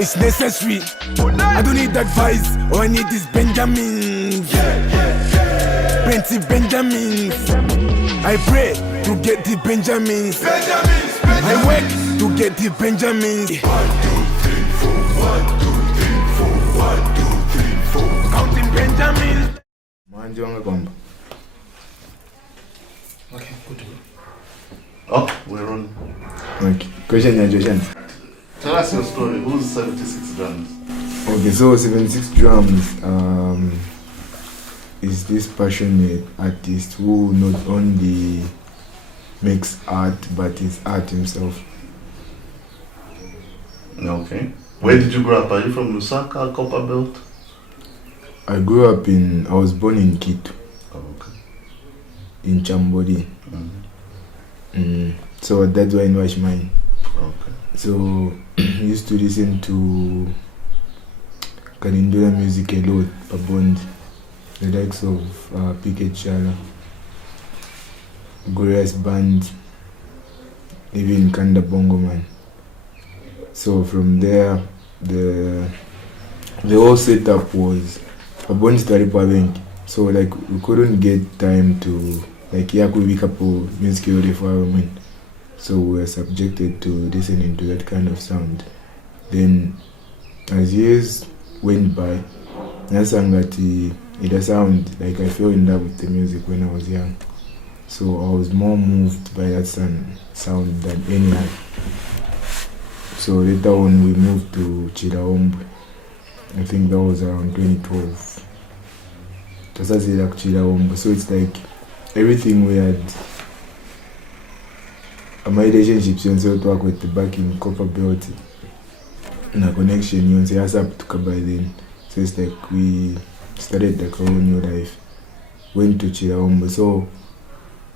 It's necessary. I don't need advice. All I need is Benjamins. Plenty Benjamins. I pray to get the Benjamins. I work to get the Benjamins. 1, 2, 3, 4. 1, 2, 3, 4. 1, 2, 3, 4. Counting Benjamins. Okay, good. Oh, we're on. Okay. Question. Tell us your story. Who's 76 drums? Okay, so 76 drums is this passionate artist who not only makes art but is art himself. Okay. Where did you grow up? Are you from Lusaka, Copperbelt? I was born in Kitu. Oh, okay. In Chambodi. So that's why I watch mine. Okay. So I used to listen to Kanindula music a lot, Pabond, the likes of Chishala, Glorious Band, even Kanda Bongo Man. So from there, the whole setup was Pabond started Pabend. So like we couldn't get time to like wake up music for women. So we were subjected to listening to that kind of sound. Then, as years went by, I sang that it sound like I fell in love with the music when I was young. So I was more moved by that sound than any other. So later on we moved to Chililabombwe. I think that was around 2012. Just as like Chililabombwe. So it's like everything we had. My relationships to work with back in Copperbelt and a connection you say up to by then. So it's like we started like our new life. Went to Chililabombwe. So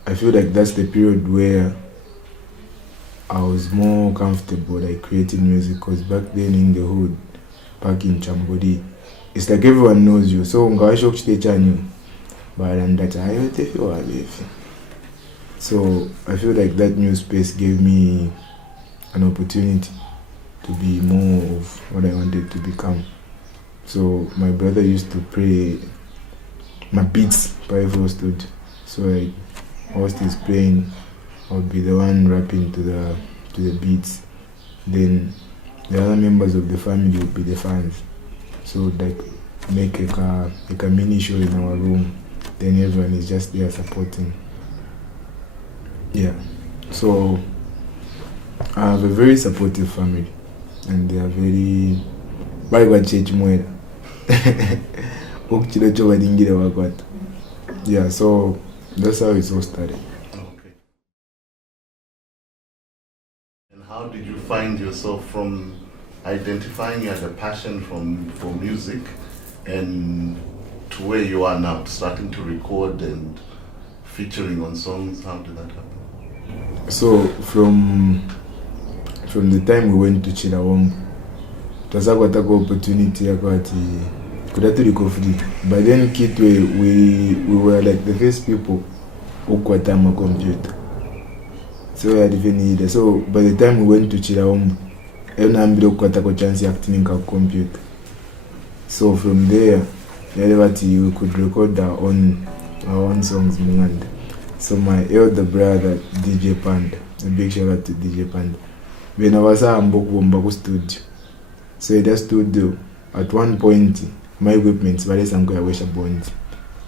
I feel like that's the period where I was more comfortable like creating music, because back then in the hood, back in Chambodi, it's like everyone knows you. So I shock you. But and that I take you away. So I feel like that new space gave me an opportunity to be more of what I wanted to become. So my brother used to play my beats by studio. So I was his playing, I would be the one rapping to the beats. Then the other members of the family would be the fans. So like make a mini show in our room. Then everyone is just there supporting. Yeah, so I have a very supportive family, and they are very yeah, so that's how it all started. Okay. And how did you find yourself from identifying as a passion for music and to where you are now, starting to record and featuring on songs? How did that happen? So from the time we went to Chililabombwe, it was a opportunity to free. By then Kitwe, we were like the first people who got a computer. So we had even need. So by the time we went to Chililabombwe, everyone got a chance acting in a computer. So from there, we could record our own songs. So my elder brother, DJ Panda, a big shout out to DJ Panda. When I was at Mboku studio, so in that studio, at one point, my equipment, bond.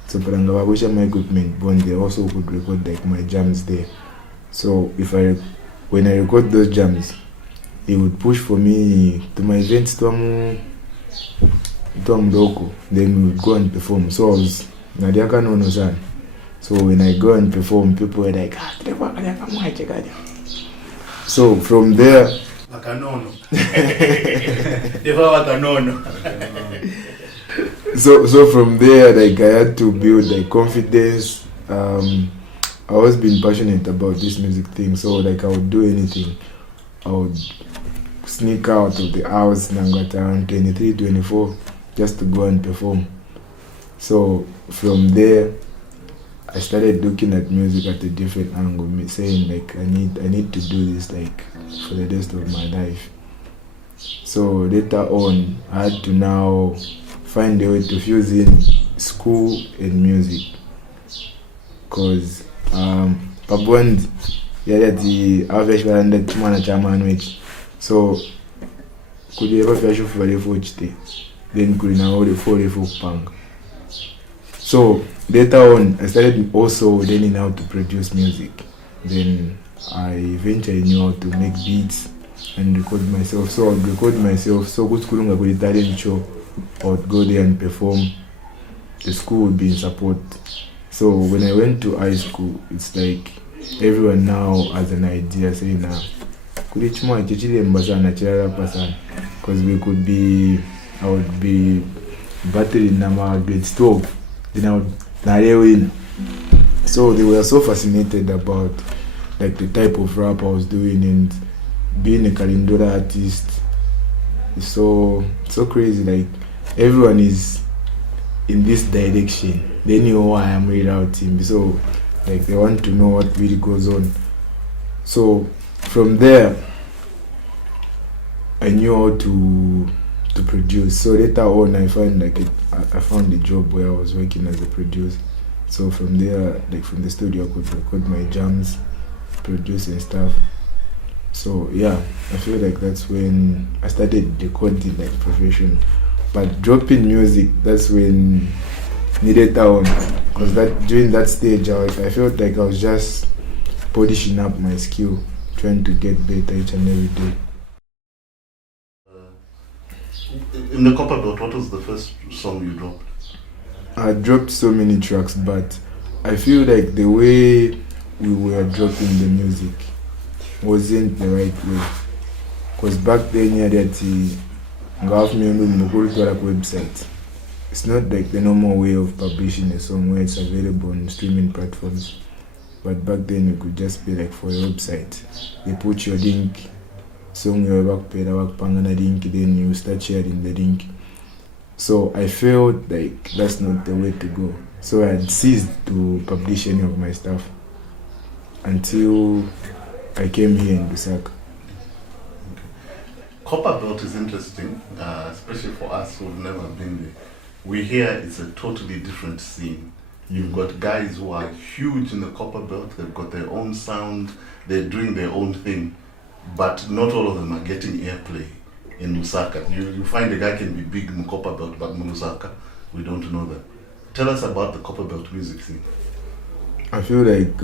So my equipment bond, they also could record like my jams there. So when I record those jams, he would push for me to my events to local. Then we would go and perform. So I was Nadiaka no. So when I go and perform, people were like, so from there, so from there, like I had to build like confidence. I always been passionate about this music thing, so like I would do anything. I would sneak out of the house at around 23, 24 just to go and perform. So from there, I started looking at music at a different angle, saying like I need to do this like for the rest of my life. So later on, I had to now find a way to fuse in school and music, cause Pabond the average and chimana chaman which so could you ever fashion for the food then could now the 44 punk. So later on, I started also learning how to produce music. Then I eventually knew how to make beats and record myself. So I'd record myself. So good school with the talent show, I would go there and perform. The school would be in support. So when I went to high school, it's like everyone now has an idea saying now, because we could be, I would be battling number grade 12. Then I would win. So they were so fascinated about like the type of rap I was doing, and being a Kalindora artist is so crazy. Like everyone is in this direction. They knew why I'm rerouting. So like they want to know what really goes on. So from there I knew how to produce. So later on I found I found a job where I was working as a producer. So from there, like from the studio, I could record my jams, produce and stuff. So yeah, I feel like that's when I started recording like profession. But dropping music, that's when needed on, because that during that stage I felt like I was just polishing up my skill, trying to get better each and every day. In the Copperbelt, what was the first song you dropped? I dropped so many tracks, but I feel like the way we were dropping the music wasn't the right way. Because back then, yeah, that website. It's not like the normal way of publishing a song where it's available on streaming platforms. But back then, it could just be like for a website. They put your link, song your work paid work pangana link, then you start sharing the link. So I felt like that's not the way to go. So I had ceased to publish any of my stuff until I came here in Lusaka. Copperbelt is interesting, especially for us who've never been there. We hear it's a totally different scene. You've got guys who are huge in the Copperbelt, they've got their own sound, they're doing their own thing, but not all of them are getting airplay in Lusaka. You find a guy can be big in the Copperbelt, but in Lusaka, we don't know that. Tell us about the Copperbelt music scene. I feel like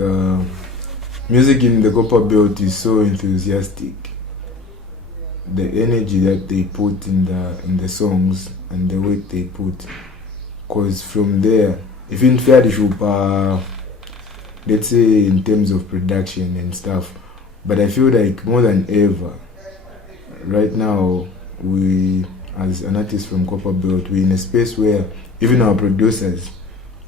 music in the Copperbelt is so enthusiastic. The energy that they put in the songs and the weight they put, because from there, even fairly let's say in terms of production and stuff, but I feel like more than ever, right now, we as an artist from Copperbelt, we're in a space where even our producers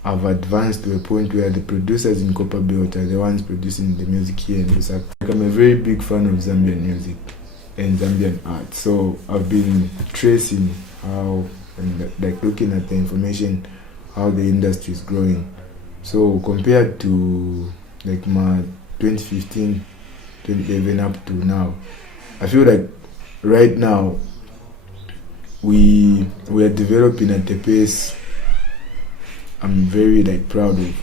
have advanced to a point where the producers in Copperbelt are the ones producing the music here in Lusaka. I'm a very big fan of Zambian music and Zambian art, so I've been tracing how and like looking at the information, how the industry is growing. So compared to like my 2015, 2011 up to now, I feel like right now we are developing at a pace I'm very like proud of,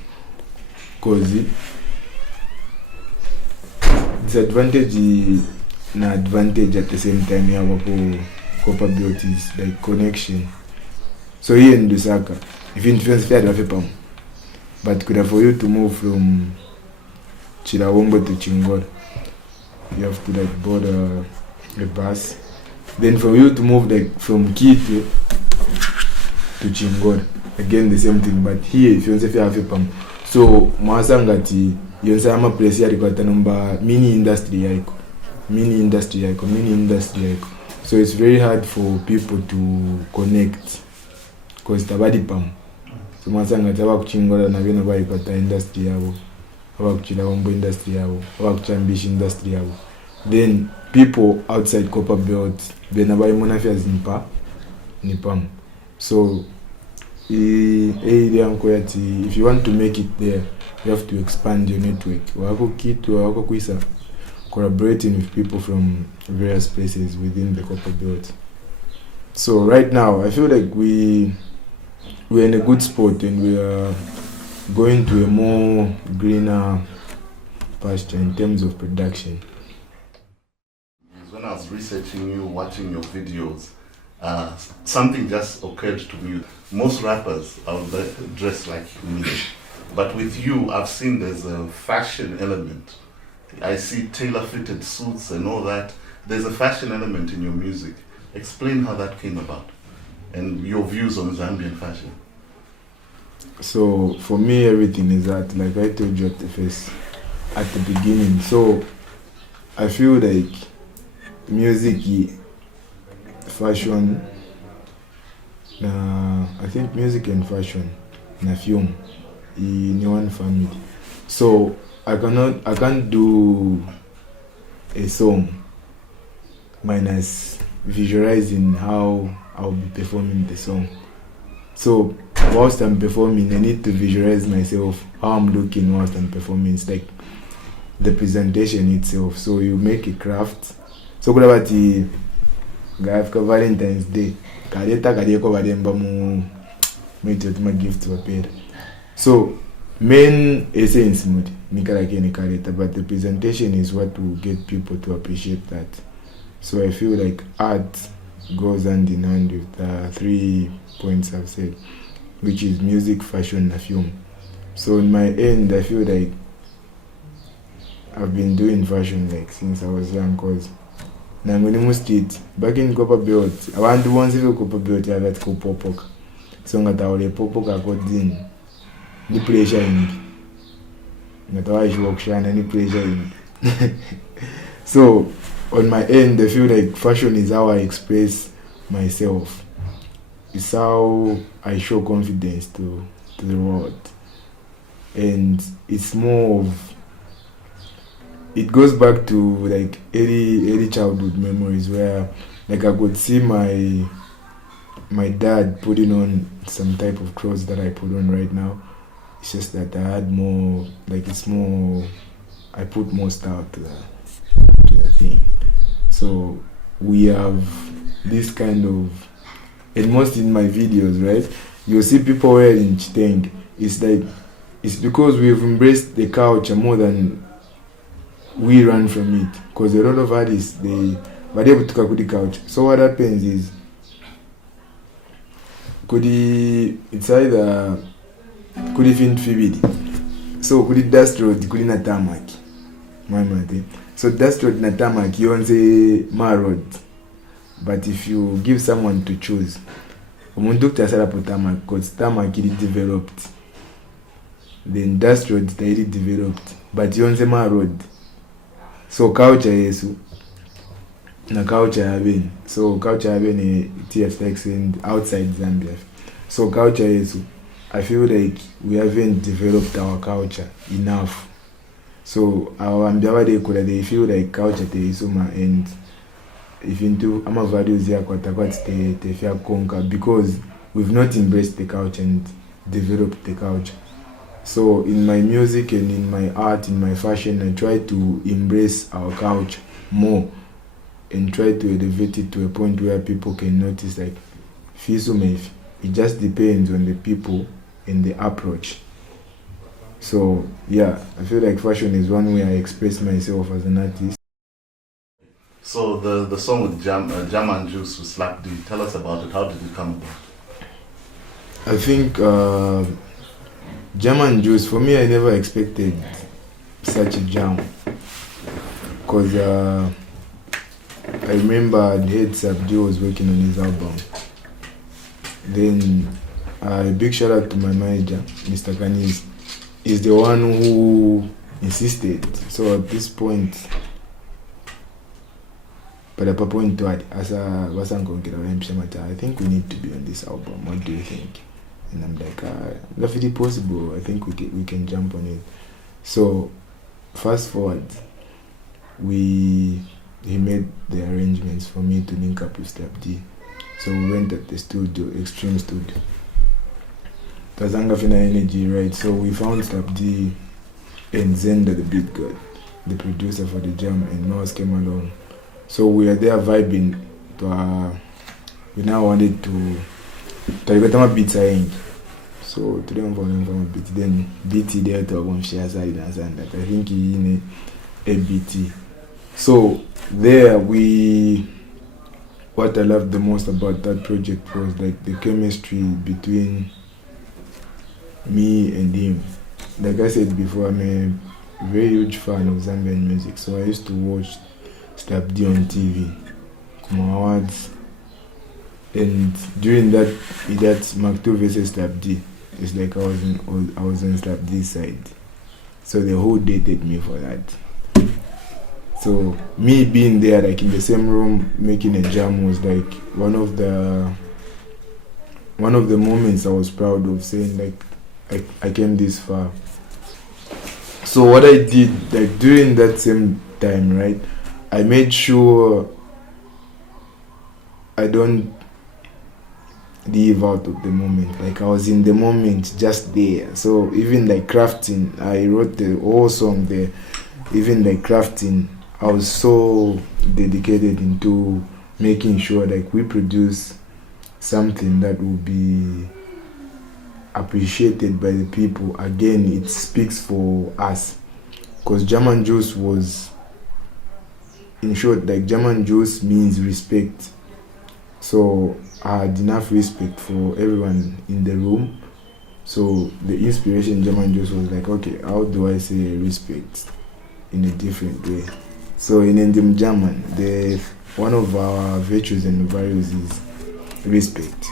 because disadvantage na advantage at the same time. Yeah, Copperbelt is like connection. So here in Lusaka, if you influence fair pam, but could have for you to move from Chililabombwe to Chingor, you have to like board a bus. Then for you to move like from Kiti to Chingor, again the same thing. But here if you want to fair pam, so mwasangati yonsa ama place ya rekwata number mini industry yako. So it's very hard for people to connect because tabadi pam. So masanga taba kuchingora na bino bayi kwata industry yabo, aba kuchila bombo industry yabo, aba kuchambishi industry yabo. Then people outside Copperbelt, Nipam. So if you want to make it there, you have to expand your network. Collaborating with people from various places within the Copperbelt. So right now, I feel like we're in a good spot and we are going to a more greener pasture in terms of production. When I was researching you, watching your videos, something just occurred to me. Most rappers are dressed like me, but with you, I've seen there's a fashion element. I see tailor-fitted suits and all that. There's a fashion element in your music. Explain how that came about and your views on Zambian fashion. So for me, everything is art, like I told you at the beginning. So I feel like music, fashion, I think music and fashion na film in one family. So I can't do a song minus visualizing how I'll be performing the song. So whilst I'm performing, I need to visualize myself, how I'm looking whilst I'm performing. It's like the presentation itself. So you make a craft. So kuna bati gafika Valentine's Day kaleta kaliyeko balemba mu tuma gift wapera. So main essence mudi nikalake kaleta, but the presentation is what will get people to appreciate that. So I feel like art goes hand in hand with the 3 points I've said, which is music, fashion, and film. So in my end, I feel like I've been doing fashion like since I was young, cause Nangonimu Street, back in Copperbelt, I want to once if Copperbelt have that popoka. So ngataole popoka kodin. Ni pressure in. Ngatawa ishwokshana ni pressure in. So on my end, I feel like fashion is how I express myself. It's how I show confidence to the world. And it's more of, it goes back to like early childhood memories where like I could see my dad putting on some type of clothes that I put on right now. It's just that I had more, like it's more, I put more style to the thing. So we have this kind of, and most in my videos, right, you'll see people wearing chiteng. It's like, it's because we've embraced the culture more than we run from it. Because a lot of artists, they were able to the culture. So what happens is, it's either could fin fibidi. So could dust road, could na tarmac. My man. So dust road na tarmac, you want say ma road. But if you give someone to choose, umuntu kutasala po tarmac, because tarmac is developed. Then dust road is really developed. But you want say ma road. So culture yesu na culture haven. So culture haven TFX and outside Zambia. So culture yesu, I feel like we haven't developed our culture enough. So our ambiwa they feel like culture te isuma, and if into ama values ya kwa te fear conquer, because we've not embraced the culture and developed the culture. So in my music and in my art, in my fashion, I try to embrace our culture more and try to elevate it to a point where people can notice like Fisumeif. It just depends on the people and the approach. So yeah, I feel like fashion is one way I express myself as an artist. So the song with Jam and Juice with Slap D, tell us about it. How did it come about? I think Jam and Juice, for me, I never expected such a jam. Because I remember the head Sabdi was working on his album. Then a big shout out to my manager, Mr. Kanis. He's the one who insisted. So at this point, I think we need to be on this album. What do you think? And I'm like, if it is possible, I think we can jump on it. So fast forward, we arrangements for me to link up with Step D. So we went at the studio, Extreme Studio. It was Angafina Energy, right? So we found Step D and Zenda, the beat god, the producer for the jam, and Mouse came along. So we were there vibing. We now wanted to get a beat saying. So today I'm falling from a beat. Then BT there to one share side and that. I think he in a BT. So there what I loved the most about that project was like the chemistry between me and him. Like I said before, I'm a very huge fan of Zambian music, so I used to watch Step D on TV, awards, and during that Mark II versus Step D, it's like I was on Step D's side, so the whole dated me for that. So me being there, like in the same room making a jam, was like one of the moments I was proud of, saying like I came this far. So what I did, like during that same time, right, I made sure I don't leave out of the moment. Like I was in the moment, just there. So even like crafting, I wrote the whole song there. Even like crafting, I was so dedicated into making sure like we produce something that will be appreciated by the people. Again, it speaks for us, because German Juice was, in short, like German Juice means respect. So I had enough respect for everyone in the room. So the inspiration German Juice was like, okay, how do I say respect in a different way? So in Indian German, one of our virtues and values is respect.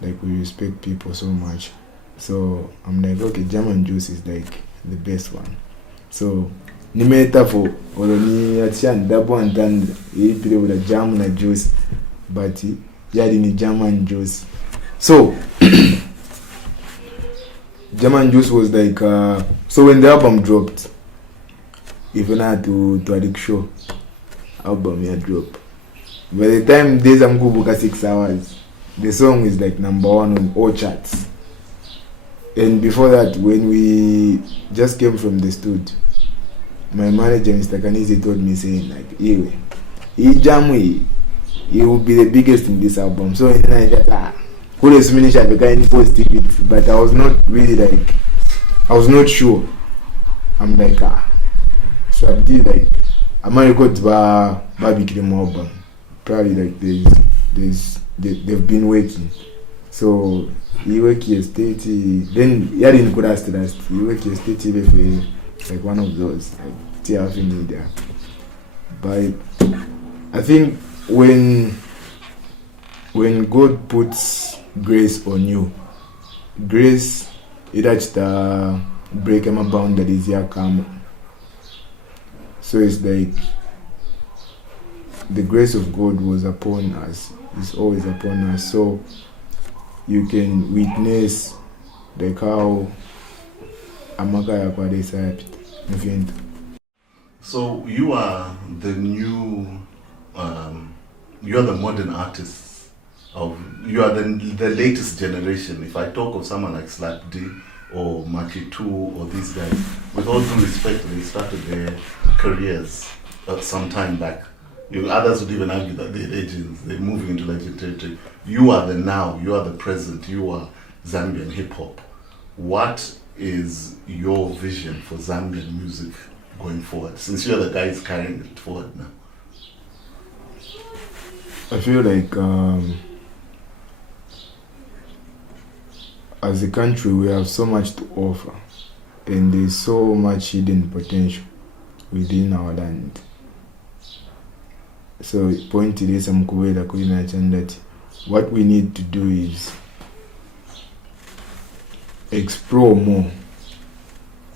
Like we respect people so much. So I'm like, okay, German Juice is like the best one. So ni metaphor or ni action double and then you play with a jam and a juice, but yeah, in German Juice. So German Juice was like so when the album dropped, even I had to Addict Show album here drop. By the time Days I'm go book 6 hours, the song is like number 1 on all charts. And before that, when we just came from the studio, my manager Mr. Kanizi told me, saying like, he will be the biggest in this album. So in I couldn't finish at the kind of positivity, but I was not really like, I was not sure. I'm like, so I did like, I'm going to go to barbecue album. Probably like they've been working. So he work here state, then he didn't go last. He work here state for like one of those like TF in media. But I think when God puts grace on you, grace it actually break my boundaries here come. So it's like the grace of God was upon us, is always upon us. So you can witness like how Amaka Yakwadesa. So you are the new, you are the modern artists you are the latest generation. If I talk of someone like Slap D or Makitu or these guys, with all due respect, they started their careers some time back. Others would even argue that they're legends, they're moving into legend territory. You are the now, you are the present, you are Zambian hip hop. What is your vision for Zambian music going forward, since you're the guys carrying it forward now? I feel like as a country we have so much to offer, and there's so much hidden potential within our land. So point today some that what we need to do is explore more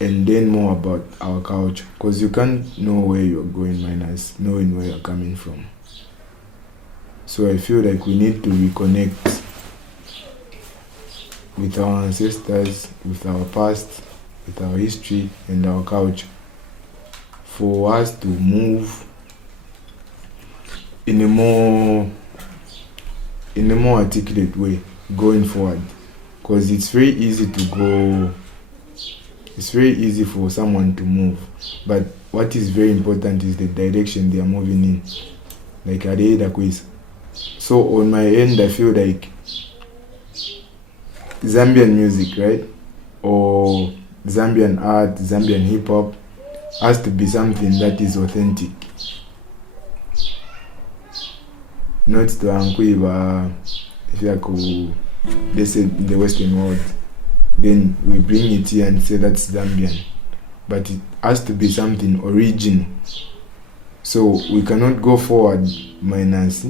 and learn more about our culture, because you can't know where you're going minus knowing where you're coming from. So I feel like we need to reconnect with our ancestors, with our past, with our history and our culture, for us to move in a more articulate way going forward, because it's very easy for someone to move, but what is very important is the direction they are moving in, like Areeda quiz. So on my end, I feel like Zambian music, right, or Zambian art, Zambian hip hop has to be something that is authentic, not to ankuiva if you are, let's say in the Western world, then we bring it here and say that's Zambian, but it has to be something original. So we cannot go forward minus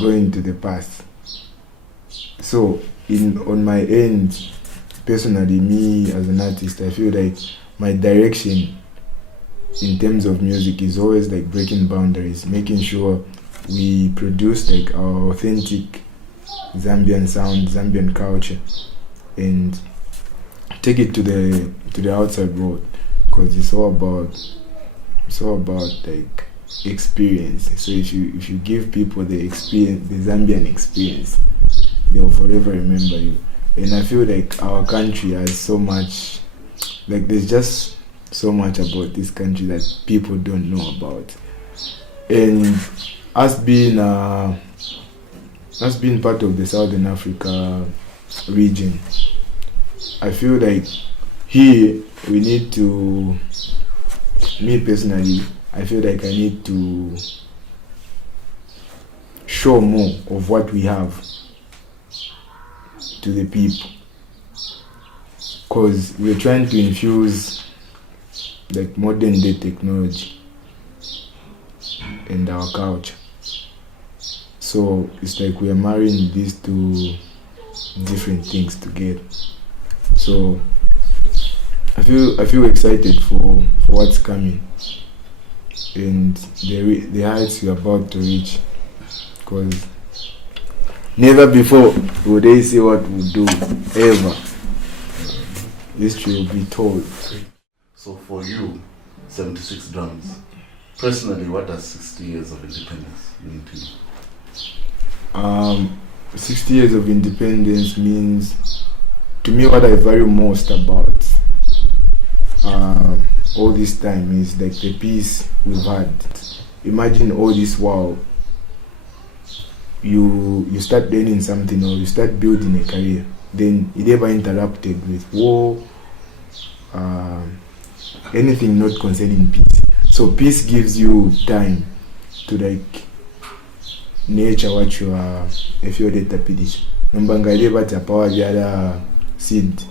going to the past. So on my end, personally, me as an artist, I feel like my direction in terms of music is always like breaking boundaries, making sure we produce like our authentic Zambian sound, Zambian culture, and take it to the outside world, because it's all about like experience. So if you give people the experience, the Zambian experience, they'll forever remember you. And I feel like our country has so much, like there's just so much about this country that people don't know about. And us being part of the Southern Africa region, I feel like here we need to, me personally, I feel like I need to show more of what we have to the people, because we're trying to infuse like modern day technology in our culture. So it's like we are marrying these two different things together. So I feel excited for what's coming and the heights we're about to reach, because never before would they see what we do ever. History will be told. So for you, 76 drums, personally, what does 60 years of independence mean to you? 60 years of independence means, to me, what I value most about all this time is like the peace we've had. Imagine all this while you start learning something or you start building a career, then it never interrupted with war, anything not concerning peace. So peace gives you time to like nature what you are, if you're the tapidis. Numbangalie bati apawa vyala seed,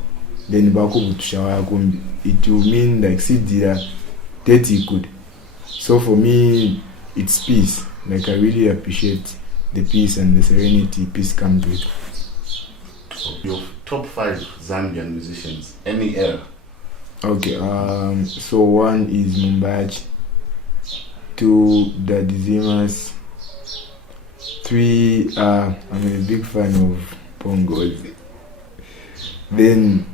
then baku butushawa kumbi. It will mean like seed dira 30 good. So for me, it's peace. Like I really appreciate the peace and the serenity peace comes with. Your top 5 Zambian musicians, any era? Okay, so 1 is Mumba Yachi, 2 Daddy Zemus, 3 I'm a big fan of Ngozi. Then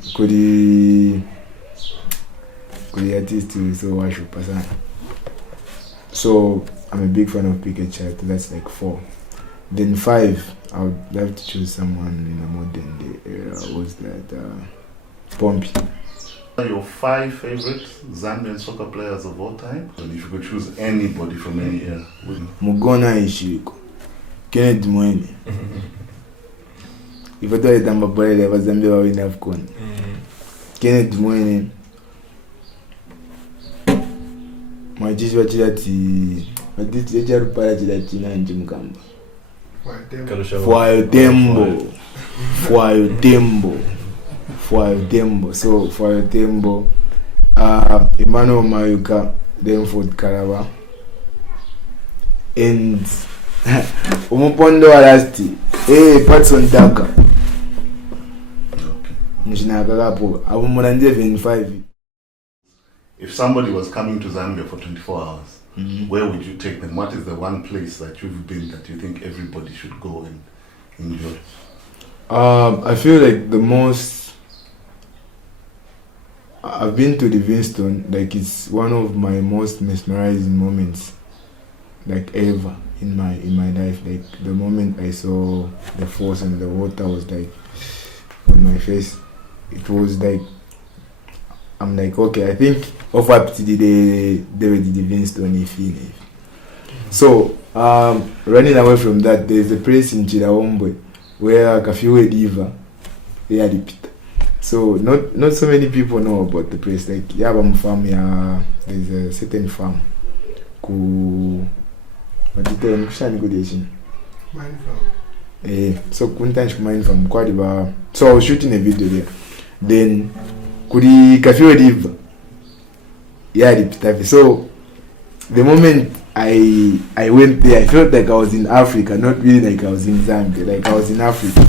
the artist is so Passan. So I'm a big fan of Pikachu, that's like 4. Then 5, I would love to choose someone in a modern day era. Was that Pompi? Your 5 favorite Zambian soccer players of all time? And if you could choose anybody from any era, Mugona Ishiko, Kenneth Mweene. If I thought I'm a boy, I was Zambia win AFCON. Kenneth Mweene. Majishi wachilati Ejarupara chilati nanji mkamba. Fwiyo Tembo. So Fwiyo Tembo, Emmanuel Mayuka, Reinford Kalaba, and Umupondo Alasti, Patson Daka. If somebody was coming to Zambia for 24 hours, where would you take them? What is the one place that you've been that you think everybody should go and enjoy? I feel like I've been to Livingstone, like it's one of my most mesmerizing moments. like ever in my life. Like the moment I saw the force and the water was like on my face, it was like I'm like, okay, I think of up to the Livingstone if. So running away from that, there's a place in Chililabombwe where Kafue Diva they are repeat. So not so many people know about the place. Like Yabam farm, there's a certain farm. Mine farm. So kuntanch mine farm kwadiba. So I was shooting a video there. Then kuri Kafue Diva. Yeah, repeat. So the moment I went there, I felt like I was in Africa, not really like I was in Zambia, like I was in Africa.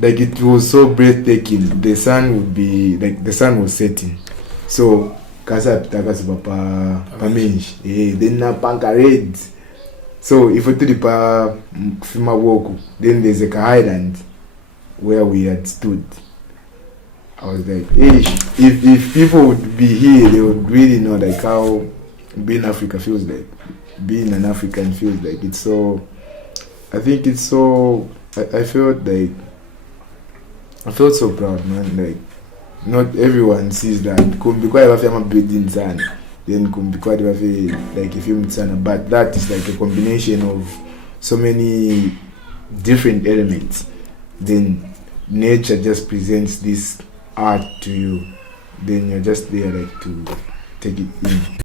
Like it was so breathtaking. The sun was setting. So Kasa Pitaka Papa Pamenj. Then na Pankared. So if we to the pa Fima Woku, then there's a island where we had stood. I was like, hey, if people would be here, they would really know like how being Africa feels like. Being an African feels like. It's so, I think it's so, I felt so proud, man. Like, not everyone sees that. Could be quite a building sana. Then could be quite like a film sana. But that is like a combination of so many different elements. Then nature just presents this art to you. Then you're just there like to take it in.